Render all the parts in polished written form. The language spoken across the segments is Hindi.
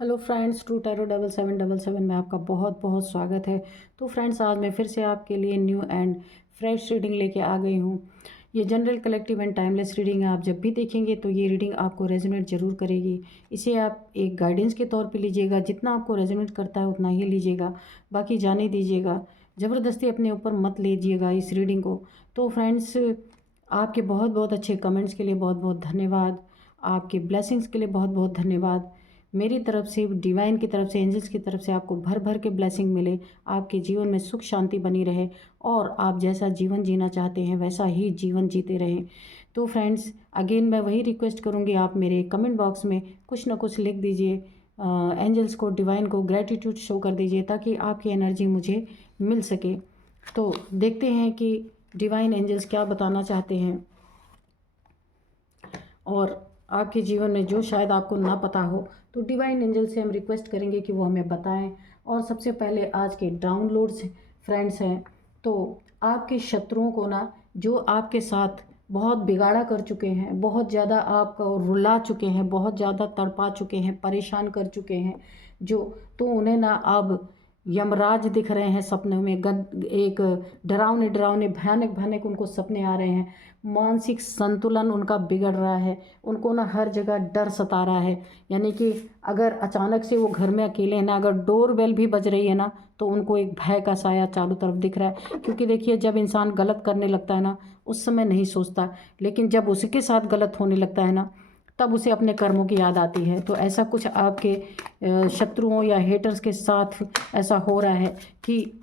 हेलो फ्रेंड्स, ट्रू टैरो 7777 में आपका बहुत बहुत स्वागत है। तो फ्रेंड्स, आज मैं फिर से आपके लिए न्यू एंड फ्रेश रीडिंग लेके आ गई हूँ। ये general, collective and timeless reading है। आप जब भी देखेंगे तो ये रीडिंग आपको रेजोनेट ज़रूर करेगी। इसे आप एक गाइडेंस के तौर पे लीजिएगा। जितना आपको रेजोनेट करता है उतना ही लीजिएगा, बाकी जाने दीजिएगा। ज़बरदस्ती अपने ऊपर मत लीजिएगा इस रीडिंग को। तो फ्रेंड्स, आपके बहुत बहुत अच्छे कमेंट्स के लिए बहुत बहुत धन्यवाद। आपके ब्लेसिंग्स के लिए बहुत बहुत धन्यवाद। मेरी तरफ से, डिवाइन की तरफ से, एंजल्स की तरफ से आपको भर भर के ब्लेसिंग मिले। आपके जीवन में सुख शांति बनी रहे और आप जैसा जीवन जीना चाहते हैं वैसा ही जीवन जीते रहें। तो फ्रेंड्स, अगेन मैं वही रिक्वेस्ट करूँगी, आप मेरे कमेंट बॉक्स में कुछ ना कुछ लिख दीजिए। एंजल्स को, डिवाइन को ग्रैटिट्यूड शो कर दीजिए ताकि आपकी एनर्जी मुझे मिल सके। तो देखते हैं कि डिवाइन एंजल्स क्या बताना चाहते हैं और आपके जीवन में जो शायद आपको ना पता हो, तो डिवाइन एंजल से हम रिक्वेस्ट करेंगे कि वो हमें बताएं। और सबसे पहले आज के डाउनलोड्स फ्रेंड्स हैं, तो आपके शत्रुओं को ना, जो आपके साथ बहुत बिगाड़ा कर चुके हैं, बहुत ज़्यादा आपको रुला चुके हैं, बहुत ज़्यादा तड़पा चुके हैं, परेशान कर चुके हैं, जो तो उन्हें ना अब यमराज दिख रहे हैं सपने में। एक डरावने डरावने भयानक भयानक उनको सपने आ रहे हैं। मानसिक संतुलन उनका बिगड़ रहा है। उनको ना हर जगह डर सता रहा है। यानी कि अगर अचानक से वो घर में अकेले हैं ना, अगर डोर बेल भी बज रही है ना, तो उनको एक भय का साया चारों तरफ दिख रहा है। क्योंकि देखिए, जब इंसान गलत करने लगता है ना, उस समय नहीं सोचता, लेकिन जब उसके साथ गलत होने लगता है ना, तब उसे अपने कर्मों की याद आती है। तो ऐसा कुछ आपके शत्रुओं या हेटर्स के साथ ऐसा हो रहा है कि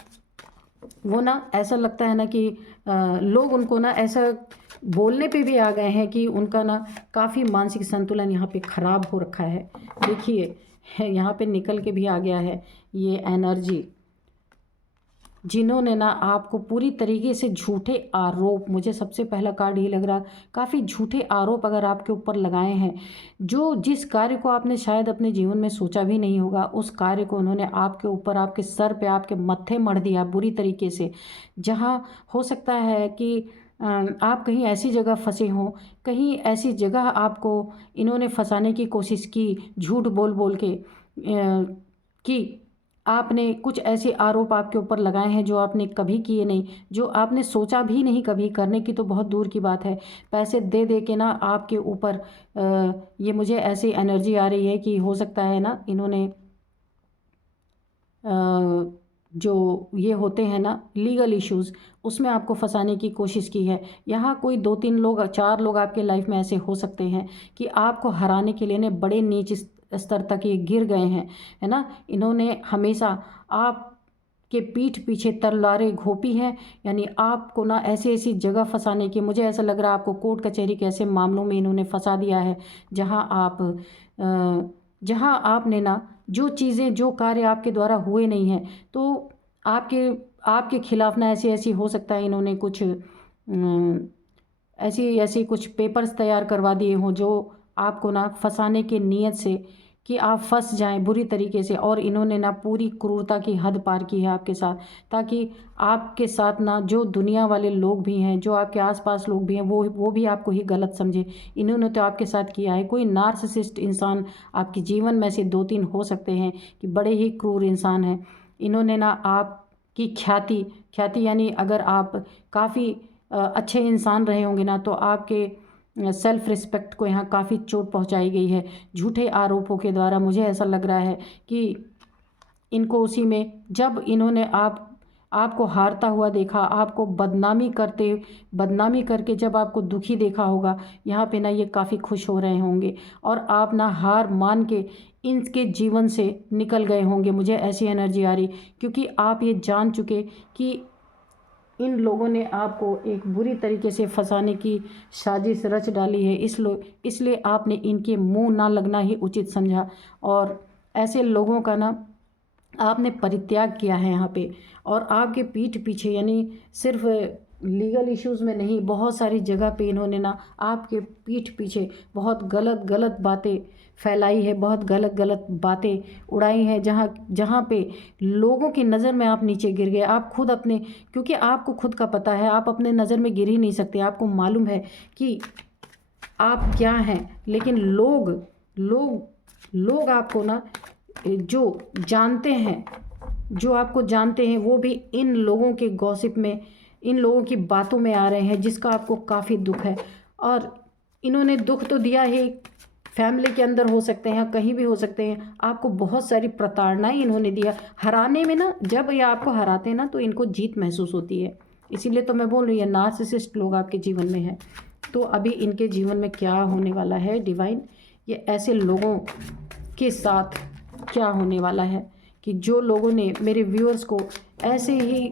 वो ना, ऐसा लगता है ना कि लोग उनको ना ऐसा बोलने पे भी आ गए हैं कि उनका ना काफ़ी मानसिक संतुलन यहाँ पे ख़राब हो रखा है। देखिए, यहाँ पे निकल के भी आ गया है ये एनर्जी, जिन्होंने ना आपको पूरी तरीके से झूठे आरोप, मुझे सबसे पहला कार्ड ये लग रहा, काफ़ी झूठे आरोप अगर आपके ऊपर लगाए हैं। जो जिस कार्य को आपने शायद अपने जीवन में सोचा भी नहीं होगा, उस कार्य को उन्होंने आपके ऊपर, आपके सर पे, आपके मत्थे मढ़ दिया बुरी तरीके से। जहाँ हो सकता है कि आप कहीं ऐसी जगह फंसे हों, कहीं ऐसी जगह आपको इन्होंने फंसाने की कोशिश की, झूठ बोल बोल के, कि आपने कुछ ऐसे आरोप आपके ऊपर लगाए हैं जो आपने कभी किए नहीं, जो आपने सोचा भी नहीं कभी करने की, तो बहुत दूर की बात है। पैसे दे दे के ना आपके ऊपर ये मुझे ऐसी एनर्जी आ रही है कि हो सकता है ना, इन्होंने जो ये होते हैं ना लीगल इश्यूज़, उसमें आपको फंसाने की कोशिश की है। यहाँ कोई 2-3 लोग, 4 लोग आपके लाइफ में ऐसे हो सकते हैं कि आपको हराने के लिए ना बड़े नीच स्तर तक ये गिर गए हैं, है ना। इन्होंने हमेशा आपके पीठ पीछे तलवारें घोंपी हैं। यानी आपको ना ऐसी ऐसी जगह फंसाने की, मुझे ऐसा लग रहा है आपको कोर्ट कचहरी के ऐसे मामलों में इन्होंने फंसा दिया है, जहाँ आप जहाँ आपने ना जो चीज़ें, जो कार्य आपके द्वारा हुए नहीं हैं, तो आपके आपके खिलाफ ना ऐसी ऐसी हो सकता है इन्होंने कुछ ऐसी ऐसी कुछ पेपर्स तैयार करवा दिए हों जो आपको ना फंसाने की नीयत से, कि आप फंस जाएं बुरी तरीके से। और इन्होंने ना पूरी क्रूरता की हद पार की है आपके साथ, ताकि आपके साथ ना जो दुनिया वाले लोग भी हैं, जो आपके आसपास लोग भी हैं, वो भी आपको ही गलत समझे। इन्होंने तो आपके साथ किया है। कोई नार्सिसिस्ट इंसान आपके जीवन में से 2-3 हो सकते हैं कि बड़े ही क्रूर इंसान हैं। इन्होंने ना आपकी ख्याति ख्याति यानी अगर आप काफ़ी अच्छे इंसान रहे होंगे ना, तो आपके सेल्फ रिस्पेक्ट को यहाँ काफ़ी चोट पहुँचाई गई है झूठे आरोपों के द्वारा। मुझे ऐसा लग रहा है कि इनको उसी में, जब इन्होंने आपको हारता हुआ देखा, आपको बदनामी करके जब आपको दुखी देखा होगा, यहाँ पे ना ये काफ़ी खुश हो रहे होंगे और आप ना हार मान के इनके जीवन से निकल गए होंगे। मुझे ऐसी एनर्जी आ रही, क्योंकि आप ये जान चुके कि इन लोगों ने आपको एक बुरी तरीके से फंसाने की साजिश रच डाली है। इसलिए आपने इनके मुंह ना लगना ही उचित समझा और ऐसे लोगों का ना आपने परित्याग किया है यहाँ पे। और आपके पीठ पीछे, यानी सिर्फ लीगल इश्यूज़ में नहीं, बहुत सारी जगह पे इन्होंने ना आपके पीठ पीछे बहुत गलत गलत बातें फैलाई है, बहुत गलत गलत बातें उड़ाई हैं, जहाँ जहाँ पे लोगों की नज़र में आप नीचे गिर गए। आप खुद अपने, क्योंकि आपको खुद का पता है, आप अपने नज़र में गिर ही नहीं सकते। आपको मालूम है कि आप क्या हैं, लेकिन लोग लोग लोग आपको ना जो जानते हैं, जो आपको जानते हैं, वो भी इन लोगों के गॉसिप में, इन लोगों की बातों में आ रहे हैं, जिसका आपको काफ़ी दुख है। और इन्होंने दुख तो दिया ही, फैमिली के अंदर हो सकते हैं, कहीं भी हो सकते हैं, आपको बहुत सारी प्रताड़नाएं इन्होंने दिया। हराने में ना, जब ये आपको हराते हैं ना, तो इनको जीत महसूस होती है। इसीलिए तो मैं बोल रही हूँ, ये नार्सिसिस्ट लोग आपके जीवन में हैं। तो अभी इनके जीवन में क्या होने वाला है डिवाइन, ये ऐसे लोगों के साथ क्या होने वाला है कि जो लोगों ने मेरे व्यूअर्स को ऐसे ही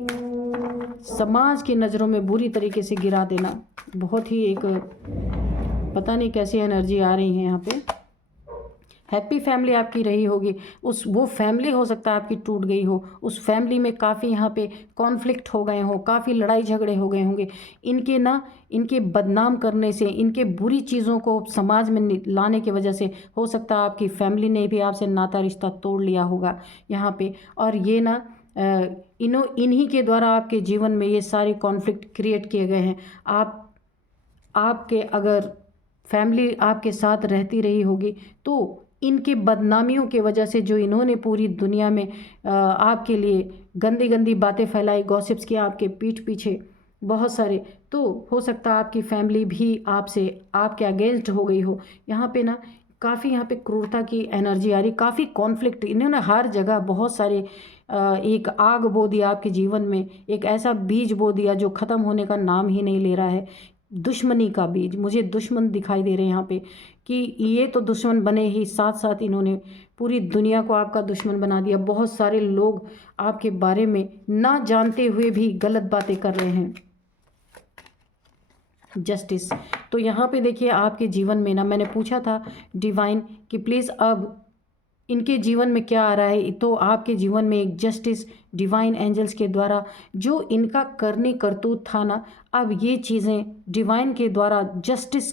समाज की नज़रों में बुरी तरीके से गिरा देना, बहुत ही एक पता नहीं कैसी एनर्जी आ रही है यहाँ पे। हैप्पी फैमिली आपकी रही होगी, वो फैमिली हो सकता है आपकी टूट गई हो, उस फैमिली में काफ़ी यहाँ पे कॉन्फ्लिक्ट हो गए हो, काफ़ी लड़ाई झगड़े हो गए होंगे। इनके बदनाम करने से, इनके बुरी चीज़ों को समाज में लाने की वजह से हो सकता है आपकी फैमिली ने भी आपसे नाता रिश्ता तोड़ लिया होगा यहाँ पे। और ये ना इन्हीं के द्वारा आपके जीवन में ये सारे कॉन्फ्लिक्ट क्रिएट किए गए हैं। आपके अगर फैमिली आपके साथ रहती रही होगी, तो इनके बदनामियों की वजह से, जो इन्होंने पूरी दुनिया में आपके लिए गंदी गंदी बातें फैलाई, गॉसिप्स किया आपके पीठ पीछे बहुत सारे, तो हो सकता है आपकी फैमिली भी आपके अगेंस्ट हो गई हो। यहाँ पे ना काफ़ी यहाँ पे क्रूरता की एनर्जी आ रही, काफ़ी कॉन्फ्लिक्ट, इन्होंने हर जगह बहुत सारे एक आग बो दिया आपके जीवन में, एक ऐसा बीज बो दिया जो ख़त्म होने का नाम ही नहीं ले रहा है। दुश्मनी का बीज, मुझे दुश्मन दिखाई दे रहे हैं यहाँ पे, कि ये तो दुश्मन बने ही, साथ साथ इन्होंने पूरी दुनिया को आपका दुश्मन बना दिया। बहुत सारे लोग आपके बारे में ना जानते हुए भी गलत बातें कर रहे हैं। जस्टिस, तो यहाँ पे देखिए आपके जीवन में ना, मैंने पूछा था डिवाइन कि प्लीज़ अब इनके जीवन में क्या आ रहा है, तो आपके जीवन में एक जस्टिस डिवाइन एंजल्स के द्वारा जो इनका करनी करतूत था ना, अब ये चीज़ें डिवाइन के द्वारा जस्टिस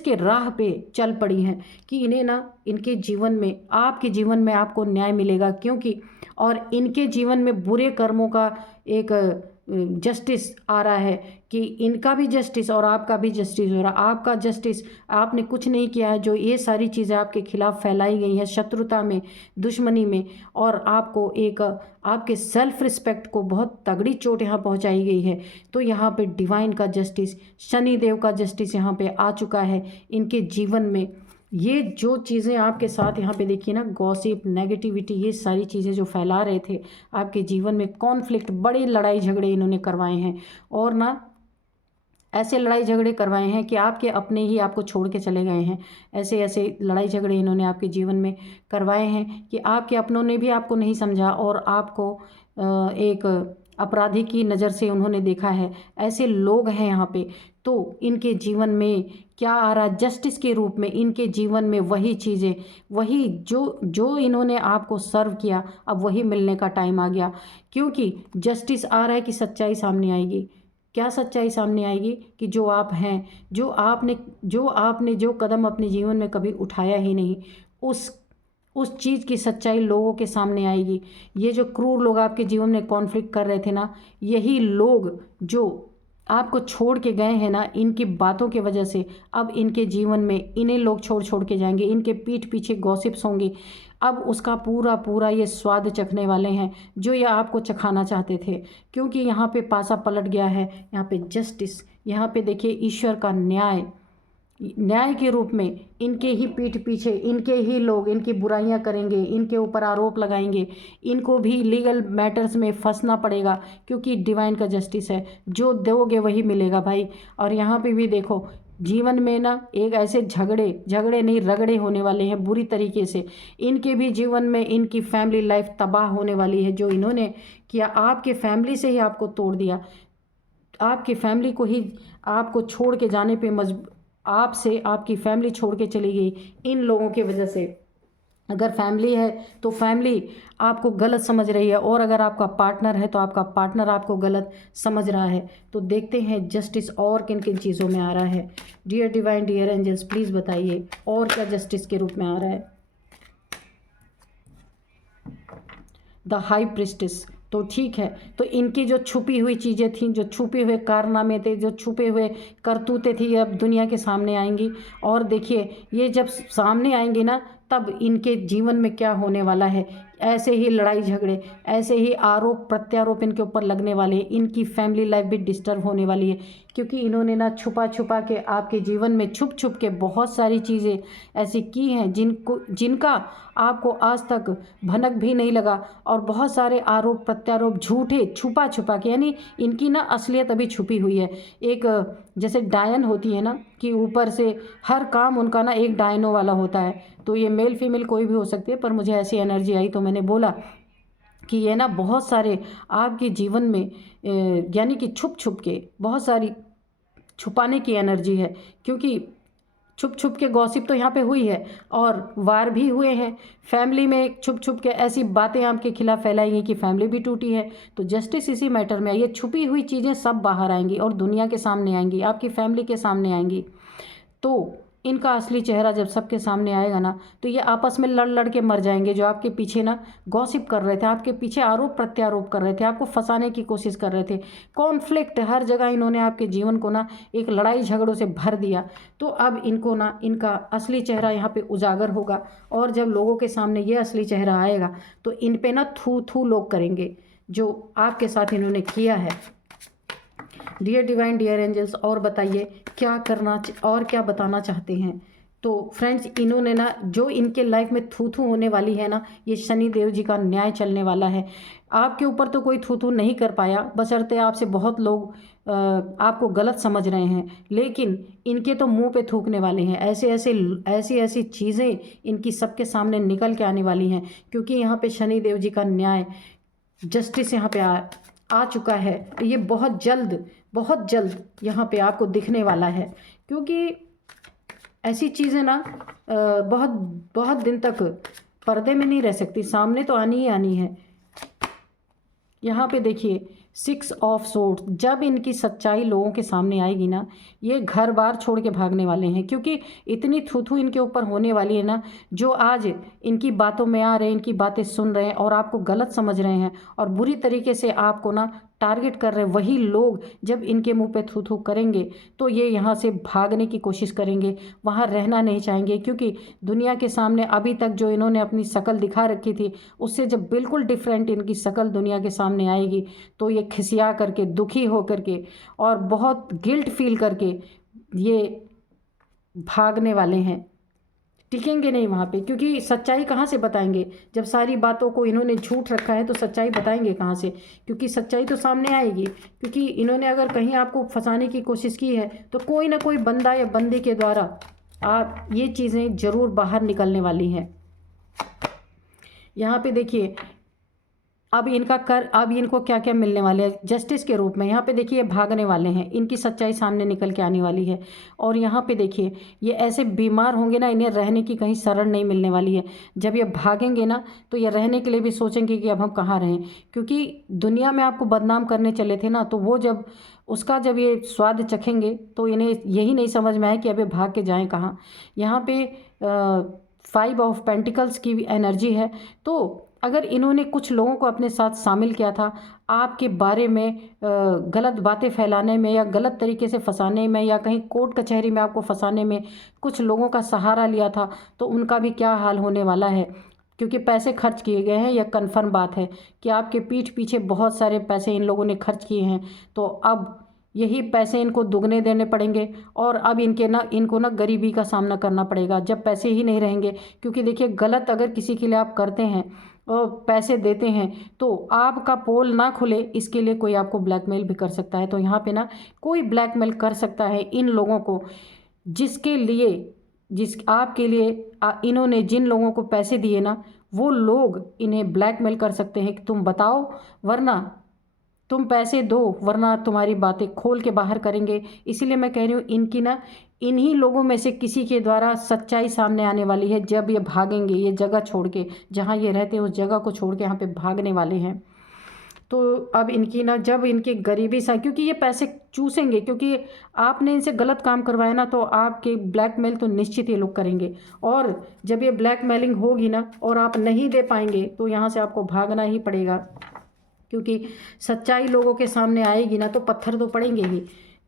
के राह पे चल पड़ी हैं कि इन्हें ना, इनके जीवन में, आपके जीवन में आपको न्याय मिलेगा। क्योंकि और इनके जीवन में बुरे कर्मों का एक जस्टिस आ रहा है कि इनका भी जस्टिस और आपका भी जस्टिस हो रहा। आपका जस्टिस, आपने कुछ नहीं किया है, जो ये सारी चीज़ें आपके खिलाफ फैलाई गई हैं शत्रुता में, दुश्मनी में, और आपको एक आपके सेल्फ रिस्पेक्ट को बहुत तगड़ी चोट यहाँ पहुँचाई गई है। तो यहाँ पे डिवाइन का जस्टिस, शनिदेव का जस्टिस यहाँ पे आ चुका है इनके जीवन में। ये जो चीज़ें आपके साथ यहाँ पे देखिए ना, गॉसिप, नेगेटिविटी, ये सारी चीज़ें जो फैला रहे थे आपके जीवन में, कॉन्फ्लिक्ट, बड़ी लड़ाई झगड़े इन्होंने करवाए हैं। और ना ऐसे लड़ाई झगड़े करवाए हैं कि आपके अपने ही आपको छोड़ के चले गए हैं। ऐसे ऐसे लड़ाई झगड़े इन्होंने आपके जीवन में करवाए हैं कि आपके अपनों ने भी आपको नहीं समझा और आपको एक अपराधी की नज़र से उन्होंने देखा है। ऐसे लोग हैं यहाँ पे। तो इनके जीवन में क्या आ रहा है जस्टिस के रूप में, इनके जीवन में वही चीज़ें, वही जो इन्होंने आपको सर्व किया, अब वही मिलने का टाइम आ गया। क्योंकि जस्टिस आ रहा है कि सच्चाई सामने आएगी। क्या सच्चाई सामने आएगी कि जो आप हैं, जो कदम अपने जीवन में कभी उठाया ही नहीं, उस चीज़ की सच्चाई लोगों के सामने आएगी। ये जो क्रूर लोग आपके जीवन में कॉन्फ्लिक्ट कर रहे थे ना, यही लोग जो आपको छोड़ के गए हैं ना, इनकी बातों की वजह से अब इनके जीवन में इन्हें लोग छोड़ के जाएंगे। इनके पीठ पीछे गॉसिप्स होंगे। अब उसका पूरा ये स्वाद चखने वाले हैं जो ये आपको चखाना चाहते थे। क्योंकि यहाँ पे पासा पलट गया है। यहाँ पे जस्टिस, यहाँ पे देखिए ईश्वर का न्याय के रूप में इनके ही पीठ पीछे इनके ही लोग इनकी बुराइयां करेंगे, इनके ऊपर आरोप लगाएंगे। इनको भी लीगल मैटर्स में फंसना पड़ेगा क्योंकि डिवाइन का जस्टिस है। जो दोगे वही मिलेगा भाई। और यहाँ पे भी देखो, जीवन में ना एक ऐसे झगड़े नहीं रगड़े होने वाले हैं बुरी तरीके से। इनके भी जीवन में इनकी फैमिली लाइफ तबाह होने वाली है। जो इन्होंने किया, आपके फैमिली से ही आपको तोड़ दिया, आपकी फैमिली को ही आपको छोड़ के जाने पे आपसे आपकी फैमिली छोड़ के चली गई इन लोगों की वजह से। अगर फैमिली है तो फैमिली आपको गलत समझ रही है, और अगर आपका पार्टनर है तो आपका पार्टनर आपको गलत समझ रहा है। तो देखते हैं जस्टिस और किन किन चीज़ों में आ रहा है। Dear divine, dear angels, please बताइए और क्या जस्टिस के रूप में आ रहा है। द हाई प्रिस्टेस, तो ठीक है, तो इनकी जो छुपी हुई चीज़ें थीं, जो छुपे हुए कारनामे थे, जो छुपे हुए करतूतें थी, ये अब दुनिया के सामने आएंगी। और देखिए, ये जब सामने आएंगी ना, तब इनके जीवन में क्या होने वाला है, ऐसे ही लड़ाई झगड़े, ऐसे ही आरोप प्रत्यारोप इनके ऊपर लगने वाले हैं। इनकी फैमिली लाइफ भी डिस्टर्ब होने वाली है, क्योंकि इन्होंने ना छुपा छुपा के आपके जीवन में छुप छुप के बहुत सारी चीज़ें ऐसी की हैं जिनका आपको आज तक भनक भी नहीं लगा। और बहुत सारे आरोप प्रत्यारोप झूठे छुपा छुपा के, यानी इनकी ना असलियत अभी छुपी हुई है। एक जैसे डायन होती है ना, कि ऊपर से हर काम उनका ना एक डायनों वाला होता है। तो ये मेल फीमेल कोई भी हो सकती है, पर मुझे ऐसी एनर्जी आई तो मैंने बोला कि ये ना बहुत सारे आपके जीवन में यानी कि छुप छुप के बहुत सारी छुपाने की एनर्जी है। क्योंकि छुप छुप के गॉसिप तो यहाँ पे हुई है, और वार भी हुए हैं फैमिली में। छुप छुप के ऐसी बातें आपके खिलाफ फैलाई गई कि फैमिली भी टूटी है। तो जस्टिस इसी मैटर में, ये छुपी हुई चीज़ें सब बाहर आएंगी और दुनिया के सामने आएंगी, आपकी फैमिली के सामने आएंगी। तो इनका असली चेहरा जब सबके सामने आएगा ना, तो ये आपस में लड़ लड़ के मर जाएंगे। जो आपके पीछे ना गॉसिप कर रहे थे, आपके पीछे आरोप प्रत्यारोप कर रहे थे, आपको फंसाने की कोशिश कर रहे थे, कॉन्फ्लिक्ट हर जगह इन्होंने आपके जीवन को ना एक लड़ाई झगड़ों से भर दिया। तो अब इनको ना इनका असली चेहरा यहाँ पे उजागर होगा। और जब लोगों के सामने ये असली चेहरा आएगा, तो इन पे ना थू थू लोग करेंगे जो आपके साथ इन्होंने किया है। डियर डिवाइन, डियर एंजल्स, और बताइए क्या करना और क्या बताना चाहते हैं। तो फ्रेंड्स, इन्होंने ना जो इनके लाइफ में थू थू होने वाली है ना, ये शनि देव जी का न्याय चलने वाला है। आपके ऊपर तो कोई थू थू नहीं कर पाया, बशर्ते आपसे बहुत लोग आपको गलत समझ रहे हैं, लेकिन इनके तो मुंह पे थूकने वाले हैं। ऐसी ऐसी चीज़ें इनकी सबके सामने निकल के आने वाली हैं, क्योंकि यहाँ पे शनि देव जी का न्याय, जस्टिस यहाँ पे आ चुका है। तो ये बहुत जल्द यहाँ पे आपको दिखने वाला है, क्योंकि ऐसी चीज़ें ना बहुत बहुत दिन तक पर्दे में नहीं रह सकती, सामने तो आनी ही आनी है। यहाँ पे देखिए 6 ऑफ सोर्ड्स, जब इनकी सच्चाई लोगों के सामने आएगी ना, ये घर बार छोड़ के भागने वाले हैं। क्योंकि इतनी थूथू इनके ऊपर होने वाली है ना, जो आज इनकी बातों में आ रहे हैं, इनकी बातें सुन रहे हैं और आपको गलत समझ रहे हैं और बुरी तरीके से आपको ना टारगेट कर रहे हैं, वही लोग जब इनके मुंह पे थू थू करेंगे, तो ये यहाँ से भागने की कोशिश करेंगे, वहाँ रहना नहीं चाहेंगे। क्योंकि दुनिया के सामने अभी तक जो इन्होंने अपनी शक्ल दिखा रखी थी, उससे जब बिल्कुल डिफरेंट इनकी शक्ल दुनिया के सामने आएगी, तो ये खिसिया करके, दुखी हो करके और बहुत गिल्ट फील करके ये भागने वाले हैं, टिकेंगे नहीं वहाँ पे। क्योंकि सच्चाई कहाँ से बताएंगे, जब सारी बातों को इन्होंने झूठ रखा है, तो सच्चाई बताएंगे कहाँ से। क्योंकि सच्चाई तो सामने आएगी, क्योंकि इन्होंने अगर कहीं आपको फंसाने की कोशिश की है, तो कोई ना कोई बंदा या बंदे के द्वारा आप ये चीज़ें ज़रूर बाहर निकलने वाली हैं। यहाँ पे देखिए अब इनको क्या क्या मिलने वाले हैं जस्टिस के रूप में। यहाँ पे देखिए भागने वाले हैं, इनकी सच्चाई सामने निकल के आने वाली है। और यहाँ पे देखिए ये ऐसे बीमार होंगे ना, इन्हें रहने की कहीं शरण नहीं मिलने वाली है। जब ये भागेंगे ना, तो ये रहने के लिए भी सोचेंगे कि अब हम कहाँ रहें। क्योंकि दुनिया में आपको बदनाम करने चले थे ना, तो वो जब ये स्वाद चखेंगे, तो इन्हें यही नहीं समझ में आए कि अभी भाग के जाएँ कहाँ। यहाँ पे 5 ऑफ पेंटिकल्स की भी एनर्जी है। तो अगर इन्होंने कुछ लोगों को अपने साथ शामिल किया था आपके बारे में गलत बातें फैलाने में, या गलत तरीके से फंसाने में, या कहीं कोर्ट कचहरी में आपको फंसाने में कुछ लोगों का सहारा लिया था, तो उनका भी क्या हाल होने वाला है। क्योंकि पैसे खर्च किए गए हैं, यह कन्फर्म बात है कि आपके पीठ पीछे बहुत सारे पैसे इन लोगों ने खर्च किए हैं। तो अब यही पैसे इनको दुगने देने पड़ेंगे, और अब इनको ना गरीबी का सामना करना पड़ेगा जब पैसे ही नहीं रहेंगे। क्योंकि देखिए, गलत अगर किसी के लिए आप करते हैं और पैसे देते हैं, तो आपका पोल ना खुले, इसके लिए कोई आपको ब्लैकमेल भी कर सकता है। तो यहाँ पे ना कोई ब्लैकमेल कर सकता है इन लोगों को, आपके लिए इन्होंने जिन लोगों को पैसे दिए ना, वो लोग इन्हें ब्लैकमेल कर सकते हैं कि तुम बताओ, वरना तुम पैसे दो, वरना तुम्हारी बातें खोल के बाहर करेंगे। इसीलिए मैं कह रही हूँ, इन्हीं लोगों में से किसी के द्वारा सच्चाई सामने आने वाली है। जब ये भागेंगे, ये जगह छोड़ के, जहाँ ये रहते हैं उस जगह को छोड़ के यहाँ पे भागने वाले हैं। तो अब जब इनकी गरीबी सा, क्योंकि ये पैसे चूसेंगे, क्योंकि आपने इनसे गलत काम करवाया ना, तो आपके ब्लैकमेल तो निश्चित ये लोग करेंगे। और जब ये ब्लैकमेलिंग होगी ना और आप नहीं दे पाएंगे, तो यहाँ से आपको भागना ही पड़ेगा। क्योंकि सच्चाई लोगों के सामने आएगी ना तो पत्थर तो पड़ेंगे ही।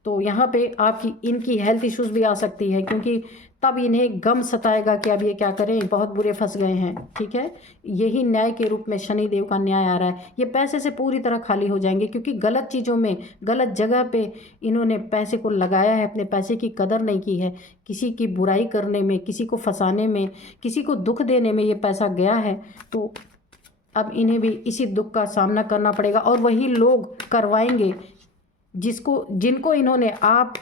तो यहाँ पे आपकी इनकी हेल्थ इश्यूज़ भी आ सकती है, क्योंकि तब इन्हें गम सताएगा कि अब ये क्या करें, बहुत बुरे फंस गए हैं। ठीक है, यही न्याय के रूप में शनि देव का न्याय आ रहा है। ये पैसे से पूरी तरह खाली हो जाएंगे, क्योंकि गलत चीज़ों में, गलत जगह पे इन्होंने पैसे को लगाया है, अपने पैसे की कदर नहीं की है। किसी की बुराई करने में, किसी को फंसाने में, किसी को दुख देने में ये पैसा गया है। तो अब इन्हें भी इसी दुख का सामना करना पड़ेगा, और वही लोग करवाएंगे जिनको इन्होंने आप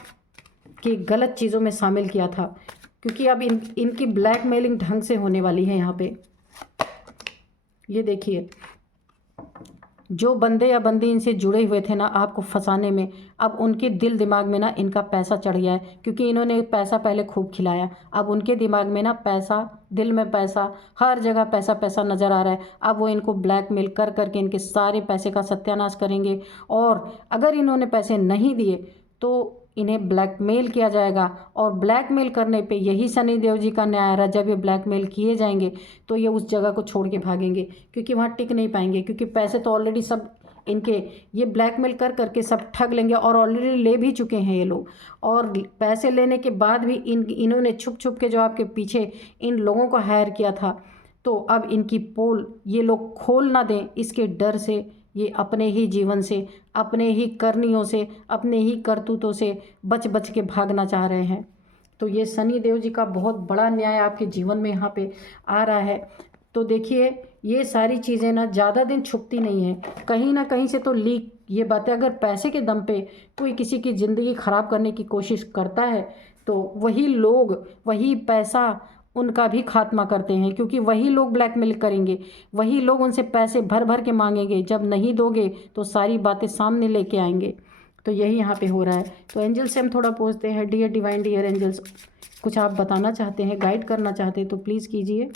की गलत चीज़ों में शामिल किया था। क्योंकि अब इनकी ब्लैकमेलिंग ढंग से होने वाली है। यहाँ पे ये देखिए, जो बंदे या बंदी इनसे जुड़े हुए थे ना आपको फंसाने में, अब उनके दिल दिमाग में ना इनका पैसा चढ़ गया है, क्योंकि इन्होंने पैसा पहले खूब खिलाया। अब उनके दिमाग में ना पैसा, दिल में पैसा, हर जगह पैसा पैसा नज़र आ रहा है। अब वो इनको ब्लैकमेल कर करके इनके सारे पैसे का सत्यानाश करेंगे, और अगर इन्होंने पैसे नहीं दिए तो इन्हें ब्लैकमेल किया जाएगा। और ब्लैकमेल करने पे यही शनिदेव जी का न्याय आ रहा है। जब ये ब्लैकमेल किए जाएंगे तो ये उस जगह को छोड़ के भागेंगे, क्योंकि वहाँ टिक नहीं पाएंगे, क्योंकि पैसे तो ऑलरेडी सब इनके ये ब्लैकमेल कर करके सब ठग लेंगे, और ऑलरेडी ले भी चुके हैं ये लोग। और पैसे लेने के बाद भी इन्होंने छुप छुप के जो आपके पीछे इन लोगों को हायर किया था, तो अब इनकी पोल ये लोग खोल ना दें, इसके डर से ये अपने ही जीवन से, अपने ही करनियों से, अपने ही करतूतों से बच बच के भागना चाह रहे हैं। तो ये शनि देव जी का बहुत बड़ा न्याय आपके जीवन में यहाँ पे आ रहा है। तो देखिए, ये सारी चीज़ें ना ज़्यादा दिन छुपती नहीं हैं, कहीं ना कहीं से तो लीक ये बातें, अगर पैसे के दम पे कोई किसी की ज़िंदगी ख़राब करने की कोशिश करता है तो वही लोग, वही पैसा उनका भी खात्मा करते हैं, क्योंकि वही लोग ब्लैकमेल करेंगे, वही लोग उनसे पैसे भर भर के मांगेंगे। जब नहीं दोगे तो सारी बातें सामने लेके आएंगे। तो यही यहाँ पे हो रहा है। तो एंजल से हम थोड़ा पूछते हैं, डियर डिवाइन, डियर एंजल्स, कुछ आप बताना चाहते हैं, गाइड करना चाहते हैं तो प्लीज़ कीजिए।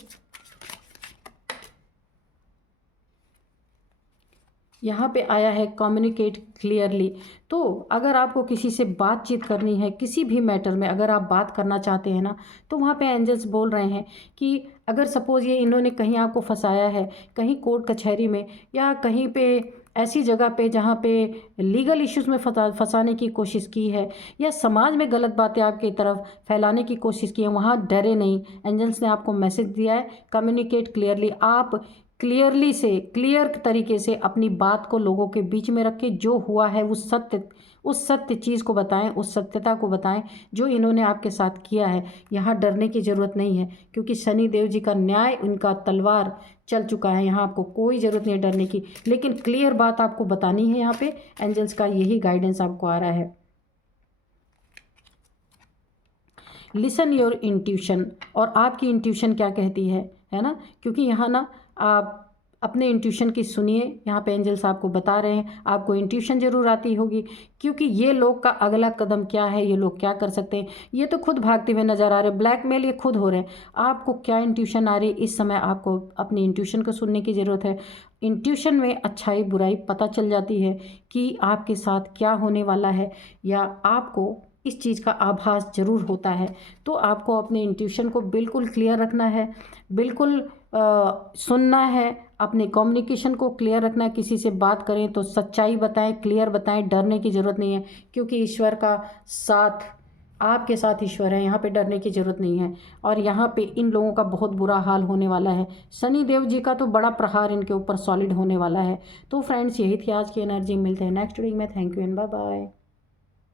यहाँ पे आया है कम्युनिकेट क्लियरली। तो अगर आपको किसी से बातचीत करनी है, किसी भी मैटर में अगर आप बात करना चाहते हैं ना, तो वहाँ पे एंजल्स बोल रहे हैं कि अगर सपोज़ ये इन्होंने कहीं आपको फंसाया है, कहीं कोर्ट कचहरी में, या कहीं पे ऐसी जगह पे जहाँ पे लीगल इश्यूज़ में फंसाने की कोशिश की है, या समाज में गलत बातें आपकी तरफ फैलाने की कोशिश की है, वहाँ डरे नहीं। एंजल्स ने आपको मैसेज दिया है, कम्युनिकेट क्लियरली। आप क्लियरली से, क्लियर तरीके से अपनी बात को लोगों के बीच में रख के जो हुआ है उस सत्य चीज़ को बताएं, उस सत्यता को बताएं जो इन्होंने आपके साथ किया है। यहाँ डरने की ज़रूरत नहीं है, क्योंकि शनि देव जी का न्याय, उनका तलवार चल चुका है। यहाँ आपको कोई ज़रूरत नहीं है डरने की, लेकिन क्लियर बात आपको बतानी है। यहाँ पे एंजल्स का यही गाइडेंस आपको आ रहा है। लिसन योर इंट्यूशन, और आपकी इंट्यूशन क्या कहती है ना, क्योंकि यहाँ ना आप अपने इंट्यूशन की सुनिए। यहाँ पे एंजल्स आपको बता रहे हैं, आपको इंट्यूशन ज़रूर आती होगी, क्योंकि ये लोग का अगला कदम क्या है, ये लोग क्या कर सकते हैं, ये तो खुद भागते हुए नज़र आ रहे हैं, ब्लैकमेल ये खुद हो रहे हैं। आपको क्या इंट्यूशन आ रही है, इस समय आपको अपनी इंट्यूशन को सुनने की ज़रूरत है। इंट्यूशन में अच्छाई बुराई पता चल जाती है कि आपके साथ क्या होने वाला है, या आपको इस चीज़ का आभास ज़रूर होता है। तो आपको अपने इंट्यूशन को बिल्कुल क्लियर रखना है, बिल्कुल सुनना है, अपने कम्युनिकेशन को क्लियर रखना है। किसी से बात करें तो सच्चाई बताएं, क्लियर बताएं, डरने की ज़रूरत नहीं है, क्योंकि ईश्वर का साथ, आपके साथ ईश्वर है, यहाँ पे डरने की ज़रूरत नहीं है। और यहाँ पे इन लोगों का बहुत बुरा हाल होने वाला है। शनि देव जी का तो बड़ा प्रहार इनके ऊपर सॉलिड होने वाला है। तो फ्रेंड्स, यही थी आज की एनर्जी। मिलते हैं नेक्स्ट वीडियो में। Thank you and bye bye.